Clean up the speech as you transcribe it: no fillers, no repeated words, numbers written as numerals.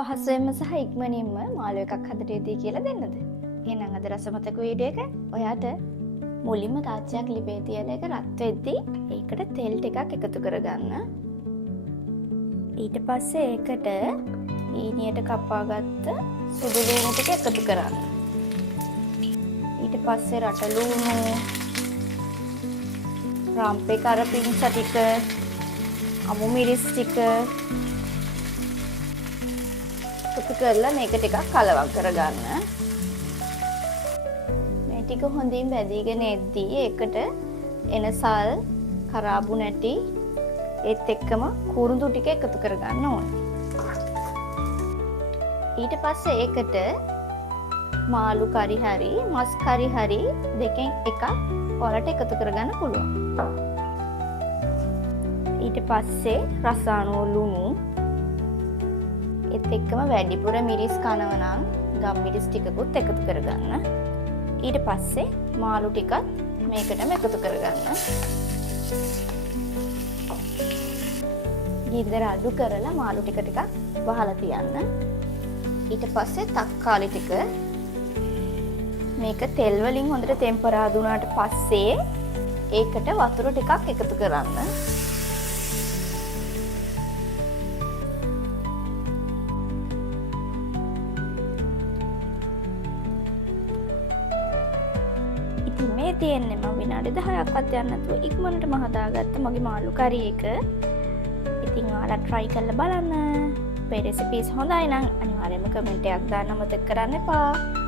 පහසුවෙන්ම සහ ඉක්මනින්ම මාළු එකක් හදට යෙදී කියලා දෙන්නද? එහෙනම් අද රසමතක වීඩියෝ එක ඔයාට මුලින්ම තාච්චයක් ලිපේ තියලා ඒක රත් වෙද්දී ඒකට තෙල් ටිකක් එකතු කරගන්න. ඊට පස්සේ ඒකට ඊනියට කපාගත්ත සුදු ලුණු ටික එකතු කරන්න. ඊට පස්සේ රට ලුණු, රම්පේ කරපිංච ටික, අමු මිරිස් ටික එකතු කරලා මේක ටිකක් කලවම් කරගන්න. මේ ටික හොඳින් බැදීගෙන එද්දී ඒකට එනසල්, කරාබු නැටි ඒත් එක්කම කුරුඳු ටික එකතු කරගන්න ඕනේ. ඊට පස්සේ ඒකට මාළු කරි හරි මස් කරි හරි දෙකෙන් එකක් ඔයාලට එකතු කරගන්න පුළුවන්. ඊට පස්සේ රසායන ලුණු ඒත් එක්කම වැඩිපුර මිරිස් කනවා නම් ගම් මිරිස් ටිකකුත් එකතු කරගන්න. ඊට පස්සේ මාළු ටිකත් මේකටම එකතු කරගන්න. ගින්දර අඩු කරලා මාළු ටික ටිකක් වහලා තියන්න. ඊට පස්සේ තක්කාලි ටික මේක තෙල් වලින් හොඳට ටෙම්පරාදු වුණාට පස්සේ ඒකට වතුර ටිකක් එකතු කරන්න. ඉතින් මේ තියෙන්නේ මම විනාඩි 10ක්වත් යන්න නැතුව ඉක්මනටම හදාගත්ත මගේ මාළු කරි එක. ඉතින් ඔයාලා try කරලා බලන්න. මේ රෙසිපීස් හොඳයි නම් අනිවාර්යයෙන්ම කමෙන්ට් එකක් දාන්න අමතක කරන්න එපා.